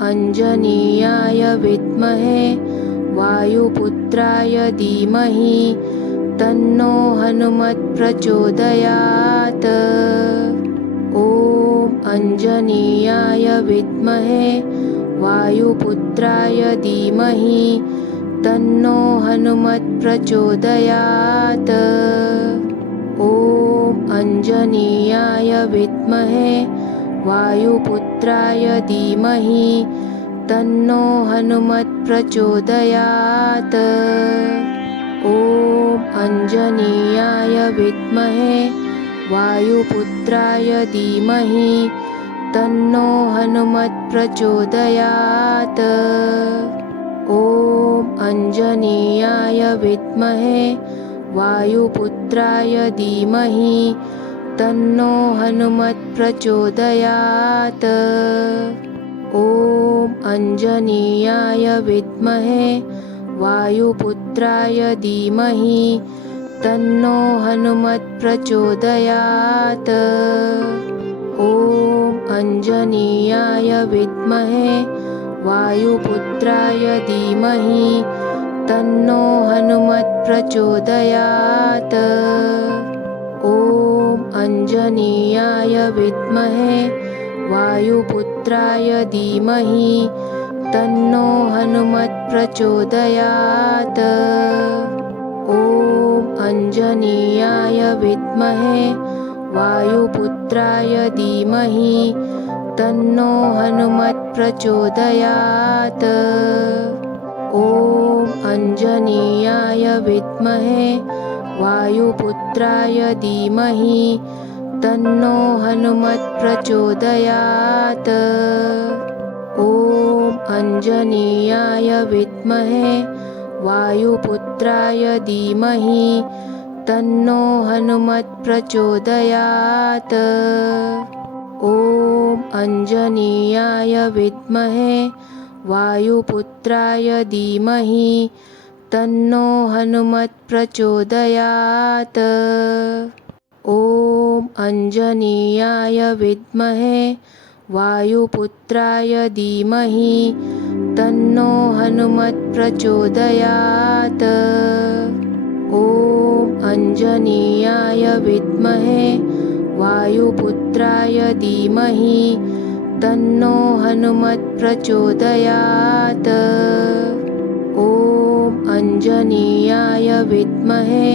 अंजनीयाय विद्महे वायुपुत्राय धीमहि तन्नो हनुमत् प्रचोदयात्। ॐ अंजनीयाय विद्महे वायुपुत्राय धीमहि तन्नो हनुमत् प्रचोदयात्। ॐ अंजनीयाय विद्महे वायुपुत्राय धीमहि तन्नो हनुमत् प्रचोदयात्। ॐ अंजनीयाय विद्महे वायुपुत्राय धीमहि तन्नो हनुमत् प्रचोदयात्। ॐ अंजनीयाय विद्महे वायुपुत्राय धीमहि तन्नो हनुमत् प्रचोदयात्। ॐ अंजनीयाय विद्महे वायुपुत्राय धीमहि तन्नो हनुमत् प्रचोदयात्। ॐ अंजनीयाय विद्महे वायुपुत्राय धीमहि तन्नो हनुमत् प्रचोदयात्। ॐ अंजनीयाय विद्महे वायुपुत्राय धीमहि तन्नो हनुमत् प्रचोदयात्। ॐ अंजनीयाय विद्महे वायुपुत्राय धीमहि तन्नो हनुमत् प्रचोदयात्। ॐ अंजनीयाय विद्महे वायुपुत्राय धीमहि तन्नो हनुमत् प्रचोदयात्। ॐ अंजनीयाय विद्महे वायुपुत्राय धीमहि तन्नो हनुमत् प्रचोदयात्। ॐ अंजनीयाय विद्महे वायुपुत्राय धीमहि तन्नो हनुमत् प्रचोदयात्। ॐ अंजनीयाय विद्महे वायुपुत्राय धीमहि तन्नो हनुमत् प्रचोदयात्। ॐ अंजनीयाय विद्महे वायुपुत्राय धीमहि तन्नो हनुमत् प्रचोदयात्। ॐ अंजनीयाय विद्महे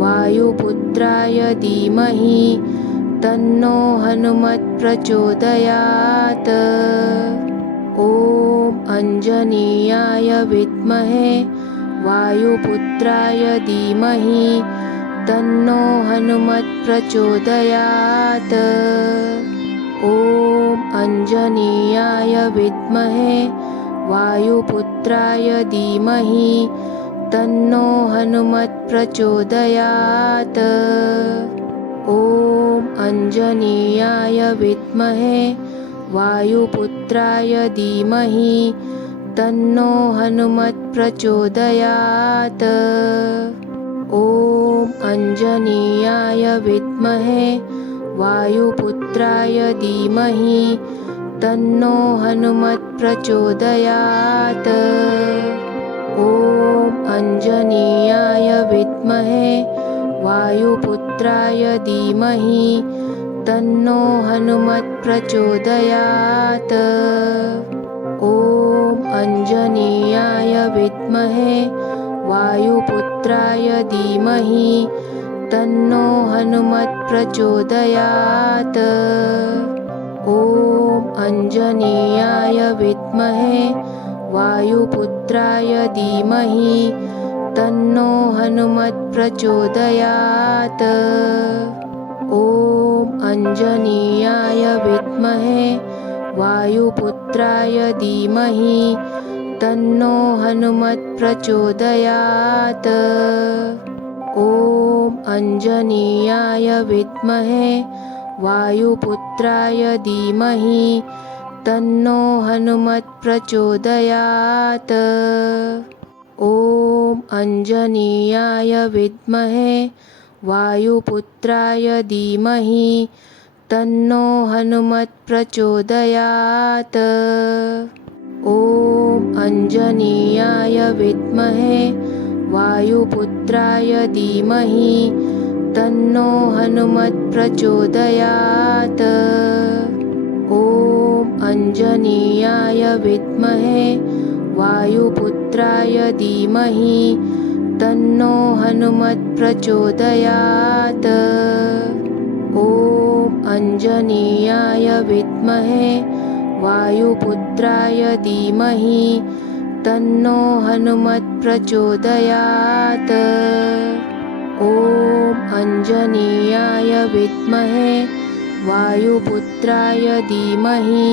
वायुपुत्राय धीमहि तन्नो हनुमत् प्रचोदयात्। ॐ अंजनीयाय विद्महे वायुपुत्राय धीमहि तन्नो हनुमत् प्रचोदयात्। ॐ अंजनीयाय विद्महे वायुपुत्राय धीमहि तन्नो हनुमत् प्रचोदयात्। ॐ अंजनीयाय विद्महे वायुपुत्राय धीमहि तन्नो हनुमत् प्रचोदयात्। ॐ अंजनीयाय विद्महे वायुपुत्राय धीमहि तन्नो हनुमत् प्रचोदयात्। ॐ अंजनीयाय विद्महे वायुपुत्राय धीमहि तन्नो हनुमत् प्रचोदयात्। ॐ अंजनीयाय विद्महे वायुपुत्राय धीमहि तन्नो हनुमत् प्रचोदयात्। ॐ अंजनीयाय विद्महे वायुपुत्राय धीमहि तन्नो हनुमत् प्रचोदयात्। ॐ अंजनीयाय विद्महे वायुपुत्राय धीमहि तन्नो हनुमत् प्रचोदयात्। ॐ अंजनीयाय विद्महे वायुपुत्राय धीमहि तन्नो हनुमत् प्रचोदयात्। ॐ अंजनीयाय विद्महे वायुपुत्राय धीमहि तन्नो हनुमत् प्रचोदयात्। ॐ अंजनीयाय विद्महे वायुपुत्राय धीमहि तन्नो हनुमत् प्रचोदयात्। ॐ अंजनीयाय विद्महे वायुपुत्राय धीमहि तन्नो हनुमत् प्रचोदयात्। ॐ अंजनीयाय विद्महे वायुपुत्राय धीमहि तन्नो हनुमत् प्रचोदयात्। ॐ अंजनीयाय विद्महे वायुपुत्राय धीमहि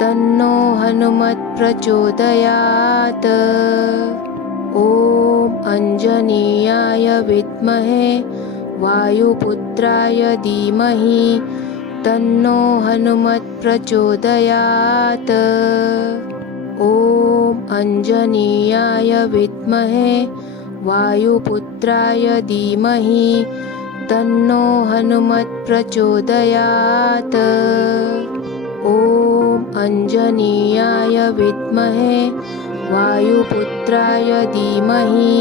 तन्नो हनुमत् प्रचोदयात्। ॐ अंजनीयाय विद्महे वायुपुत्राय धीमहि तन्नो हनुमत् प्रचोदयात्। ॐ अंजनीयाय विद्महे वायुपुत्राय धीमहि तन्नो हनुमत् प्रचोदयात्। ॐ अंजनीयाय विद्महे वायुपुत्राय धीमहि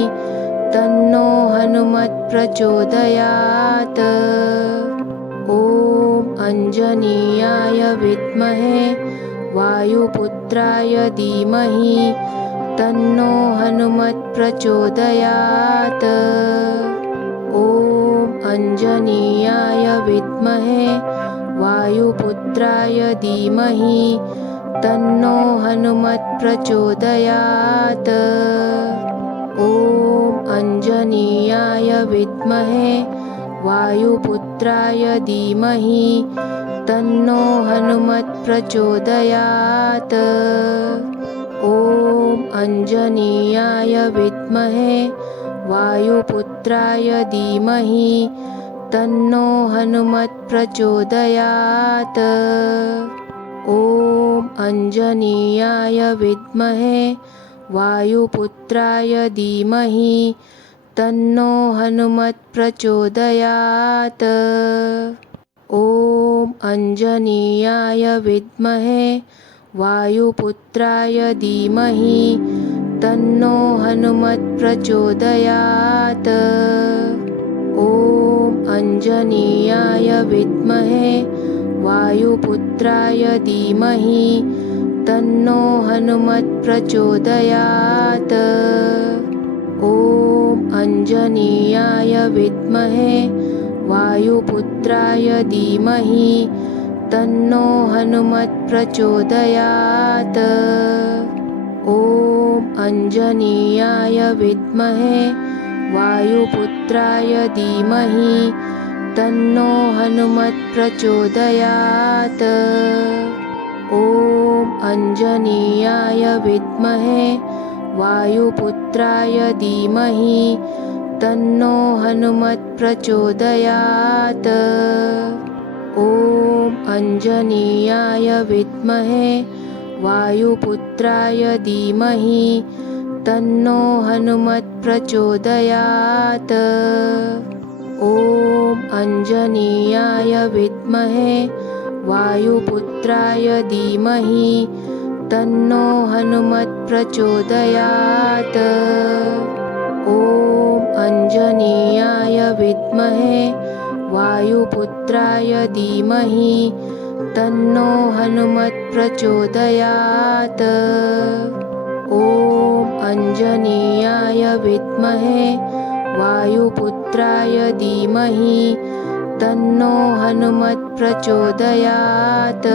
तन्नो हनुमत् प्रचोदयात्। ॐ अंजनीयाय विद्महे वायुपुत्राय धीमहि तन्नो हनुमत् प्रचोदयात्। ॐ अंजनीयाय विद्महे वायुपुत्राय धीमहि तन्नो हनुमत् प्रचोदयात्। ॐ अंजनीयाय विद्महे वायुपुत्राय धीमहि तन्नो हनुमत् प्रचोदयात्। ॐ अंजनीयाय विद्महे वायुपुत्राय धीमहि तन्नो हनुमत् प्रचोदयात्। ॐ अंजनीयाय विद्महे वायुपुत्राय धीमहि तन्नो हनुमत् प्रचोदयात्। ॐ अंजनीयाय विद्महे वायुपुत्राय धीमहि तन्नो हनुमत् प्रचोदयात्। ॐ अंजनीयाय विद्महे वायुपुत्राय धीमहि तन्नो हनुमत् प्रचोदयात्। ॐ अंजनीयाय विद्महे वायुपुत्राय धीमहि तन्नो हनुमत् प्रचोदयात्। ॐ अंजनीयाय विद्महे वायुपुत्राय धीमहि तन्नो हनुमत् प्रचोदयात्। ॐ अंजनीयाय विद्महे वायुपुत्राय धीमहि तन्नो हनुमत् प्रचोदयात्। ॐ अंजनीयाय विद्महे वायुपुत्राय धीमहि तन्नो हनुमत् प्रचोदयात्। ॐ अंजनीयाय विद्महे वायुपुत्राय धीमहि तन्नो हनुमत् प्रचोदयात्। ॐ अंजनीयाय विद्महे वायुपुत्राय धीमहि तन्नो हनुमत् प्रचोदयात्। ॐ अंजनीयाय विद्महे वायुपुत्राय धीमहि तन्नो हनुमत् प्रचोदयात्।